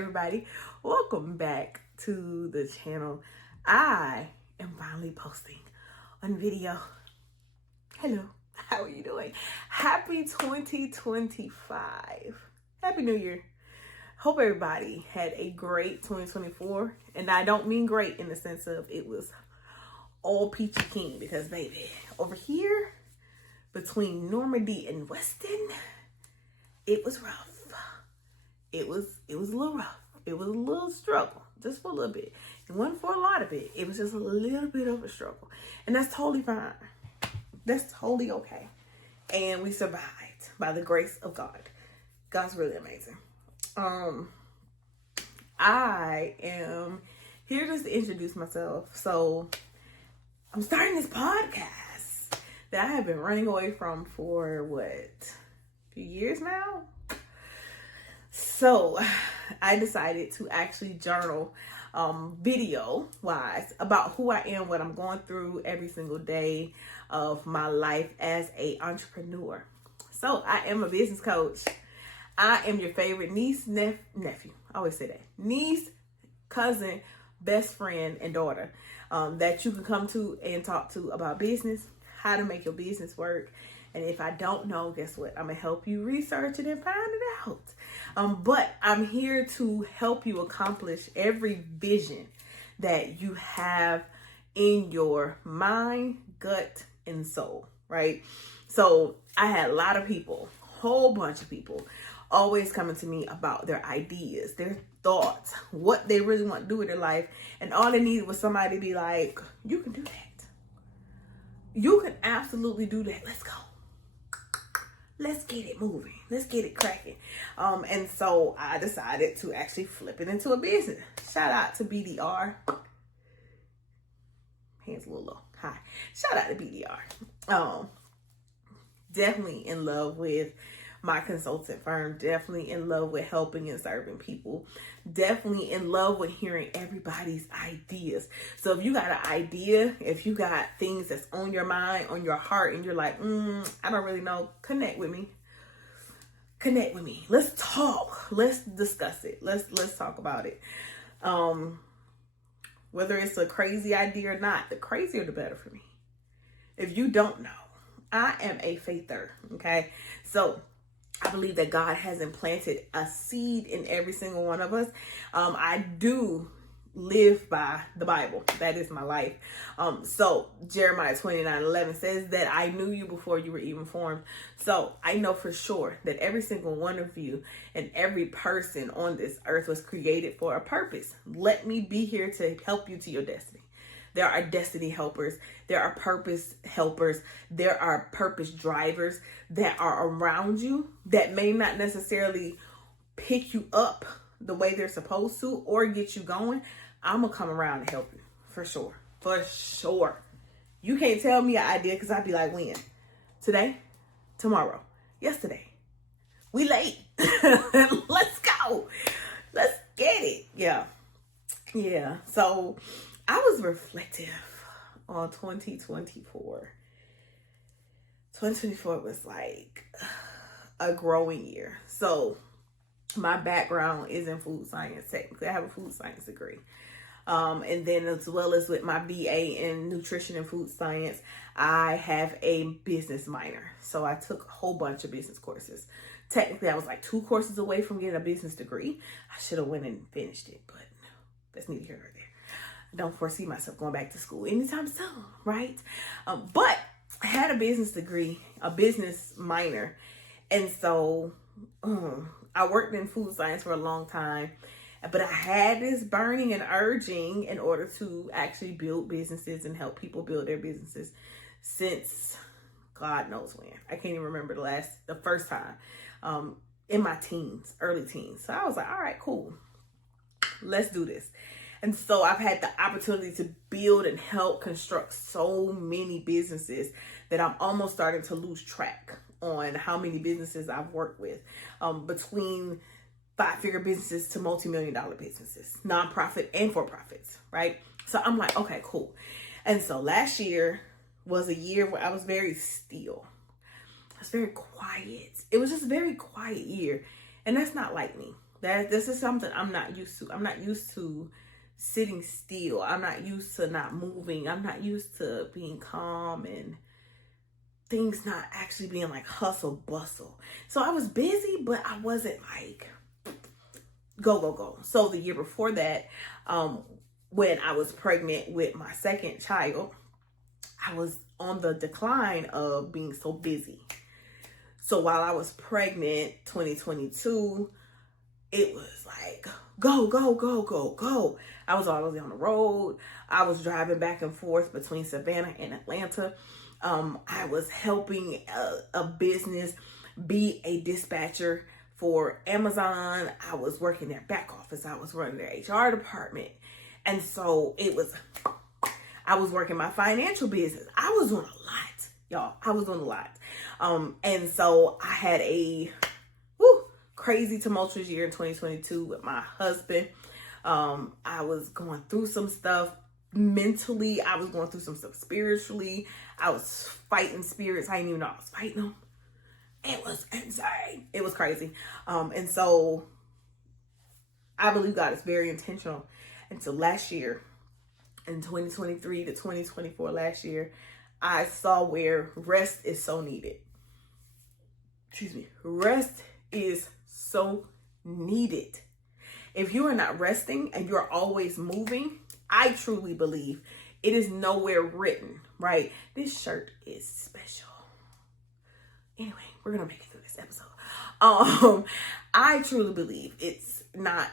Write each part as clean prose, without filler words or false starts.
everybody. Welcome back to the channel. I am finally posting on video. Hello, how are you doing? Happy 2025. Happy New Year. Hope everybody had a great 2024. And I don't mean great in the sense of it was all peachy keen, because baby, over here between Normandy and Weston, it was rough. It was a little rough. It was a little struggle, just for a little bit. It wasn't for a lot of it. It was just a little bit of a struggle. And that's totally fine. That's totally okay. And we survived by the grace of God. God's really amazing. I am here just to introduce myself. So I'm starting this podcast that I have been running away from for a few years now. So I decided to actually journal video wise about who I am, what I'm going through every single day of my life as a entrepreneur. So I am a business coach. I am your favorite niece, nephew. I always say that. Niece, cousin, best friend, and daughter that you can come to and talk to about business, how to make your business work. And if I don't know, guess what? I'm going to help you research it and find it out. But I'm here to help you accomplish every vision that you have in your mind, gut, and soul, right? So I had a lot of people, whole bunch of people, always coming to me about their ideas, their thoughts, what they really want to do with their life. And all they needed was somebody to be like, you can do that. You can absolutely do that. Let's go. Let's get it moving. Let's get it cracking. And so I decided to actually flip it into a business. Shout out to BDR. Hands a little low. Hi. Shout out to BDR. Definitely in love with my consultant firm. Definitely in love with helping and serving people. Definitely in love with hearing everybody's ideas. So if you got an idea, if you got things that's on your mind, on your heart, and you're like, I don't really know, connect with me. Connect with me. Let's talk. Let's discuss it. Let's talk about it. Whether it's a crazy idea or not, the crazier the better for me. If you don't know, I am a faither. Okay, so I believe that God has implanted a seed in every single one of us. I do live by the Bible. That is my life. So Jeremiah 29:11 says that I knew you before you were even formed. So I know for sure that every single one of you and every person on this earth was created for a purpose. Let me be here to help you to your destiny. There are destiny helpers. There are purpose helpers. There are purpose drivers that are around you that may not necessarily pick you up the way they're supposed to or get you going. I'm going to come around and help you for sure. For sure. You can't tell me an idea because I'd be like, when? Today? Tomorrow? Yesterday? We late. Let's go. Let's get it. Yeah. So I was reflective on 2024. 2024 was like a growing year. So my background is in food science. Technically, I have a food science degree. And then as well as with my BA in nutrition and food science, I have a business minor. So I took a whole bunch of business courses. Technically, I was like 2 courses away from getting a business degree. I should have went and finished it, but that's neither here nor there. Don't foresee myself going back to school anytime soon, right? But I had a business degree, a business minor. And so I worked in food science for a long time. But I had this burning and urging in order to actually build businesses and help people build their businesses since God knows when. I can't even remember the first time in my teens, early teens. So I was like, all right, cool. Let's do this. And so I've had the opportunity to build and help construct so many businesses that I'm almost starting to lose track on how many businesses I've worked with, between 5-figure businesses to multi-million-dollar businesses, nonprofit and for-profits, right? So I'm like, okay, cool. And so last year was a year where I was very still. I was very quiet. It was just a very quiet year. And that's not like me. This is something I'm not used to. I'm not used to sitting still. I'm not used to not moving. I'm not used to being calm and things not actually being like hustle bustle. So I was busy, but I wasn't like go. So the year before that, when I was pregnant with my second child, I was on the decline of being so busy. So while I was pregnant, 2022, it was like, go. I was always on the road. I was driving back and forth between Savannah and Atlanta. I was helping a business be a dispatcher for Amazon. I was working their back office. I was running their HR department. And so I was working my financial business. I was doing a lot, y'all. I was doing a lot. And so I had a crazy tumultuous year in 2022 with my husband. I was going through some stuff mentally. I was going through some stuff spiritually. I was fighting spirits. I didn't even know I was fighting them. It was insane. It was crazy. And so I believe God is very intentional. And so last year, in 2023 to 2024, last year, I saw where rest is so needed. Rest is so needed. If you are not resting and you're always moving, I truly believe it is nowhere written, right? This shirt is special. Anyway, we're gonna make it through this episode. I truly believe it's not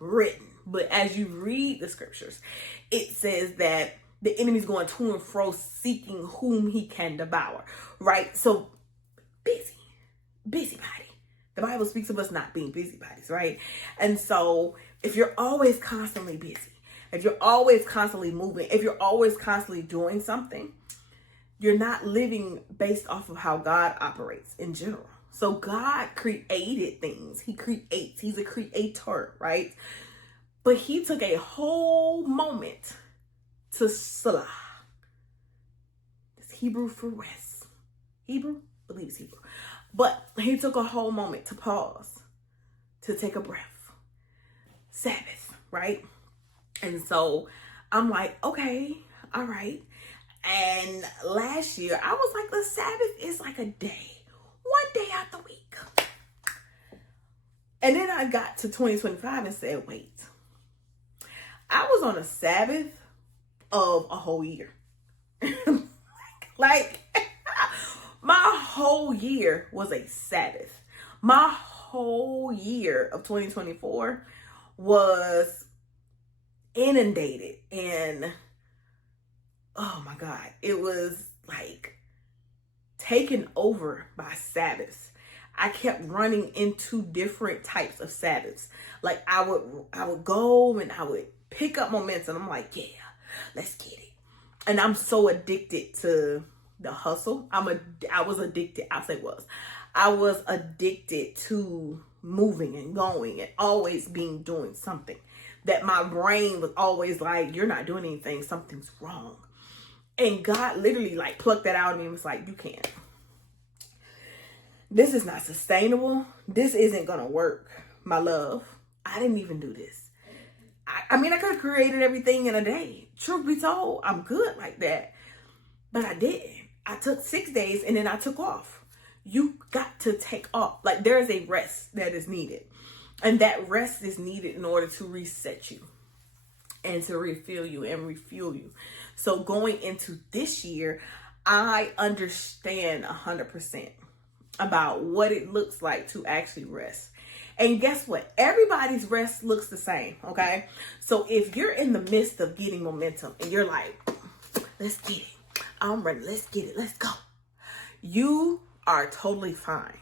written, but as you read the scriptures, it says that the enemy's going to and fro seeking whom he can devour, right? So busybody. The Bible speaks of us not being busybodies, right? And so if you're always constantly busy, if you're always constantly moving, if you're always constantly doing something, you're not living based off of how God operates in general. So God created things. He creates. He's a creator, right? But he took a whole moment to salah. It's Hebrew for rest. Hebrew? I believe it's Hebrew. But he took a whole moment to pause, to take a breath. Sabbath, right? And so I'm like, okay, all right. And last year, I was like, the Sabbath is like a day. One day out the week. And then I got to 2025 and said, wait. I was on a Sabbath of a whole year. Like, my whole year was a Sabbath. My whole year of 2024 was inundated. And, oh my God, it was like taken over by Sabbaths. I kept running into different types of Sabbaths. Like I would go and I would pick up momentum. I'm like, yeah, let's get it. And I'm so addicted to the hustle. I was addicted. I was addicted to moving and going and always doing something, that my brain was always like, you're not doing anything. Something's wrong. And God literally like plucked that out of me and was like, you can't. This is not sustainable. This isn't going to work, my love. I didn't even do this. I mean, I could have created everything in a day. Truth be told, I'm good like that. But I didn't. I took 6 days and then I took off. You got to take off. Like there is a rest that is needed. And that rest is needed in order to reset you and to refill you and refuel you. So going into this year, I understand 100% about what it looks like to actually rest. And guess what? Everybody's rest looks the same, okay? So if you're in the midst of getting momentum and you're like, let's get it. I'm ready. Let's get it. Let's go. You are totally fine.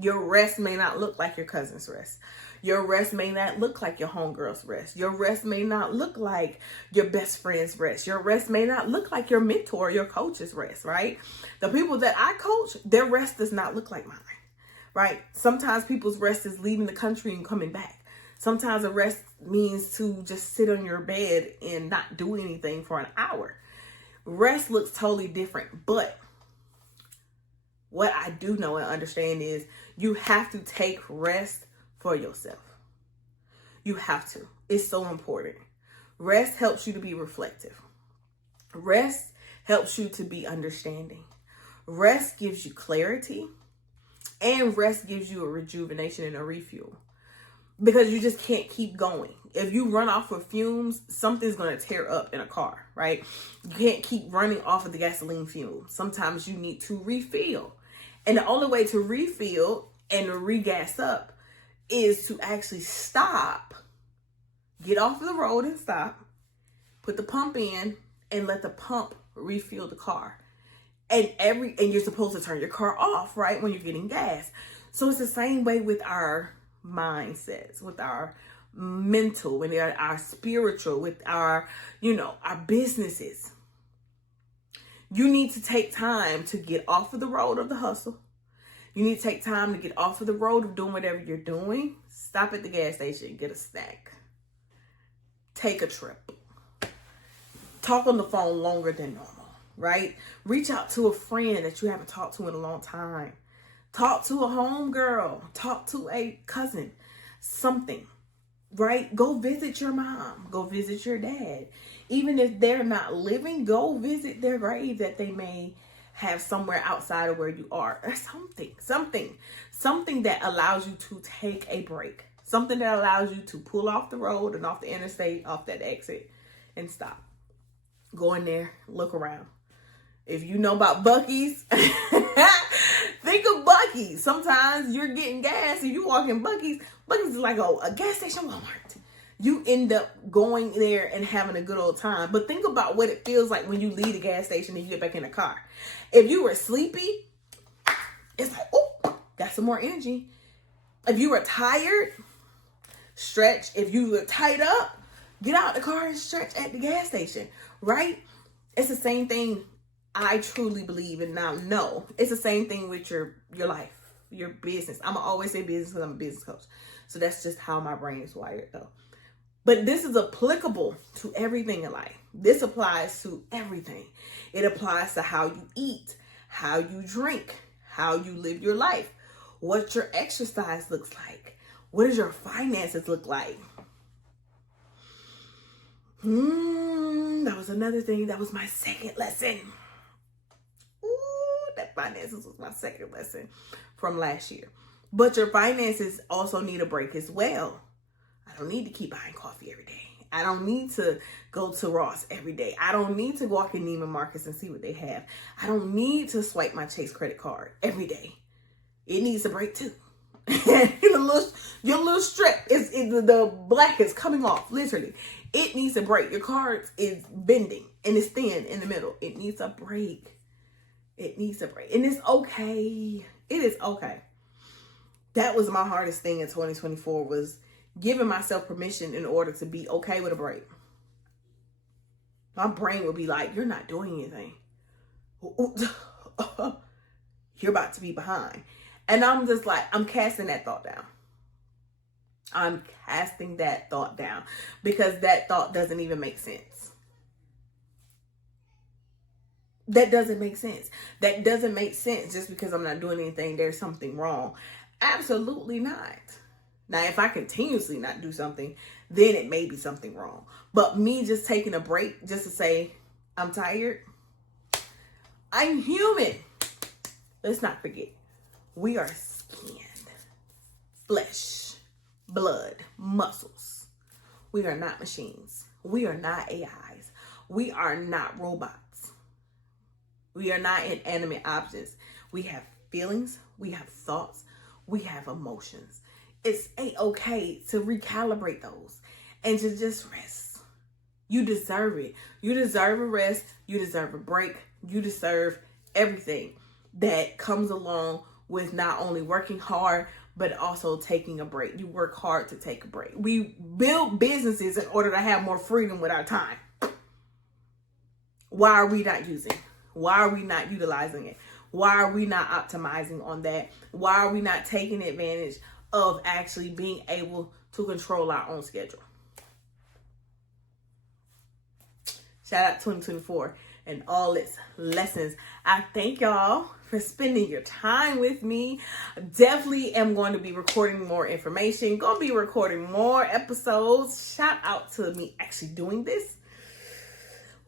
Your rest may not look like your cousin's rest. Your rest may not look like your homegirl's rest. Your rest may not look like your best friend's rest. Your rest may not look like your mentor or your coach's rest, right? The people that I coach, their rest does not look like mine, right? Sometimes people's rest is leaving the country and coming back. Sometimes a rest means to just sit on your bed and not do anything for an hour. Rest looks totally different, but what I do know and understand is you have to take rest for yourself. You have to. It's so important. Rest helps you to be reflective. Rest helps you to be understanding. Rest gives you clarity. And rest gives you a rejuvenation and a refuel. Because you just can't keep going. If you run off of fumes, something's going to tear up in a car, right? You can't keep running off of the gasoline fumes. Sometimes you need to refill. And the only way to refill and regas up is to actually stop, get off the road and stop, put the pump in, and let the pump refuel the car. And you're supposed to turn your car off, right, when you're getting gas. So it's the same way with our mindsets, with our mental, with our spiritual, with our, our businesses. You need to take time to get off of the road of the hustle. You need to take time to get off of the road of doing whatever you're doing. Stop at the gas station, get a snack. Take a trip. Talk on the phone longer than normal, right? Reach out to a friend that you haven't talked to in a long time. Talk to a homegirl. Talk to a cousin. Something, right? Go visit your mom. Go visit your dad. Even if they're not living, go visit their grave that they may have somewhere outside of where you are. Or something that allows you to take a break. Something that allows you to pull off the road and off the interstate, off that exit, and stop. Go in there, look around. If you know about Buc-ee's, think of Buc-ee's. Sometimes you're getting gas and you walk in Buc-ee's. Buc-ee's is like a gas station Walmart. You end up going there and having a good old time. But think about what it feels like when you leave the gas station and you get back in the car. If you were sleepy, it's like, oh, got some more energy. If you were tired, stretch. If you were tied up, get out the car and stretch at the gas station, right? It's the same thing. I truly believe, and now know it's the same thing with your life, your business. I'm always say business because I'm a business coach. So that's just how my brain is wired though. But this is applicable to everything in life. This applies to everything. It applies to how you eat, how you drink, how you live your life, what your exercise looks like. What does your finances look like? That was another thing. That was my second lesson. That finances was my second lesson from last year. But your finances also need a break as well. I don't need to keep buying coffee every day. I don't need to go to Ross every day. I don't need to walk in Neiman Marcus and see what they have. I don't need to swipe my Chase credit card every day. It needs a break too. your little strip is the black is coming off, literally. It needs a break. Your card is bending and it's thin in the middle. It needs a break. It needs a break. And it's okay. It is okay. That was my hardest thing in 2024 was giving myself permission in order to be okay with a break. My brain would be like, you're not doing anything. You're about to be behind. And I'm just like, I'm casting that thought down. I'm casting that thought down because that thought doesn't even make sense. That doesn't make sense. That doesn't make sense just because I'm not doing anything. There's something wrong. Absolutely not. Now, if I continuously not do something, then it may be something wrong. But me just taking a break just to say, I'm tired. I'm human. Let's not forget. We are skin, flesh, blood, muscles. We are not machines. We are not AIs. We are not robots. We are not inanimate objects. We have feelings. We have thoughts. We have emotions. It's okay to recalibrate those and to just rest. You deserve it. You deserve a rest. You deserve a break. You deserve everything that comes along with not only working hard, but also taking a break. You work hard to take a break. We build businesses in order to have more freedom with our time. Why are we not using? Why are we not utilizing it? Why are we not optimizing on that? Why are we not taking advantage of actually being able to control our own schedule? Shout out 2024. and all its lessons. I thank y'all for spending your time with me. Definitely am going to be recording more information, going to be recording more episodes. Shout out to me actually doing this.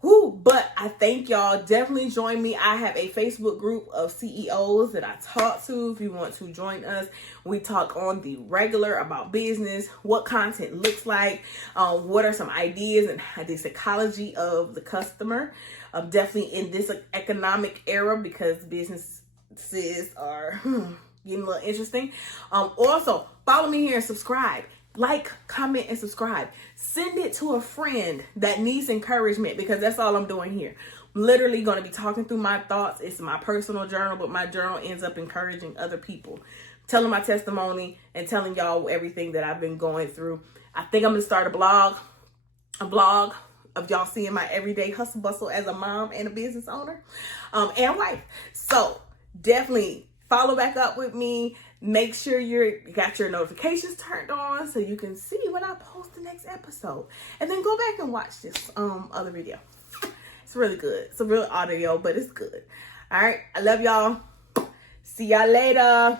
But I thank y'all. Definitely join me. I have a Facebook group of CEOs that I talk to. If you want to join us, we talk on the regular about business, what content looks like, what are some ideas and the psychology of the customer. Definitely in this economic era, because businesses are getting a little interesting. Also, follow me here and subscribe. Like, comment, and subscribe. Send it to a friend that needs encouragement, because that's all I'm doing here. I'm literally going to be talking through my thoughts. It's my personal journal, but my journal ends up encouraging other people, telling my testimony and telling y'all everything that I've been going through. I think I'm going to start a blog of y'all seeing my everyday hustle bustle as a mom and a business owner and wife. So definitely follow back up with me. Make sure you got your notifications turned on so you can see when I post the next episode. And then go back and watch this other video. It's really good. It's a real audio, but it's good. All right. I love y'all. See y'all later.